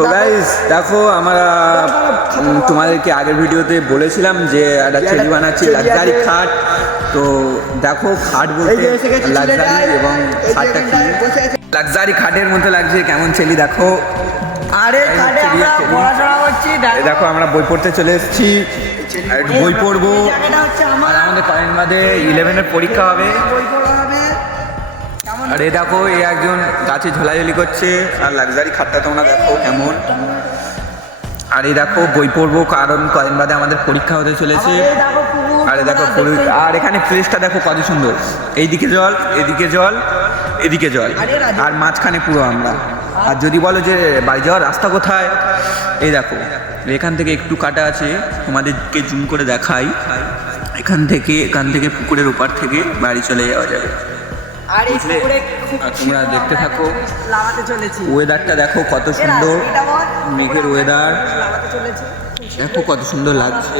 তো গাইস দেখো আমরা তোমাদেরকে আগের ভিডিওতে বলেছিলাম যে একটা চেলি বানাচ্ছি লাক্সারি খাট। তো দেখো খাট বলতে লাক্সারি এবং খাটটা কি লাক্সারি খাটের মতো লাগছে, কেমন চেলি দেখো। আরে খাটে আমরা পড়াশোনা করছি, দেখো আমরা বই পড়তে চলে এসেছি, বই পড়বো। আর আমাদের কয়েন বাদে 11-এর পরীক্ষা হবে। আর এই দেখো এই একজন গাছে ঝোলাঝুলি করছে, আর লাক্সারি খাটটা তোমরা দেখো কেমন। আর এই দেখো বই পড়বো কারণ কয়েন বাদে আমাদের পরীক্ষা হতে চলেছে। আর দেখো আর এখানে প্লেসটা দেখো কত সুন্দর, এইদিকে জল, এদিকে জল, এদিকে জল, আর মাঝখানে পুরো আমরা। আর যদি বলো যে বাড়ি যাওয়ার রাস্তা কোথায়, এই দেখো এখান থেকে একটু কাটা আছে, তোমাদেরকে জুম করে দেখাই। এখান থেকে পুকুরের ওপার থেকে বাড়ি চলে যাওয়া যাবে। তোমরা দেখতে থাকো। ওয়েদারটা দেখো কত সুন্দর, মেঘের ওয়েদার দেখো কত সুন্দর লাগছে।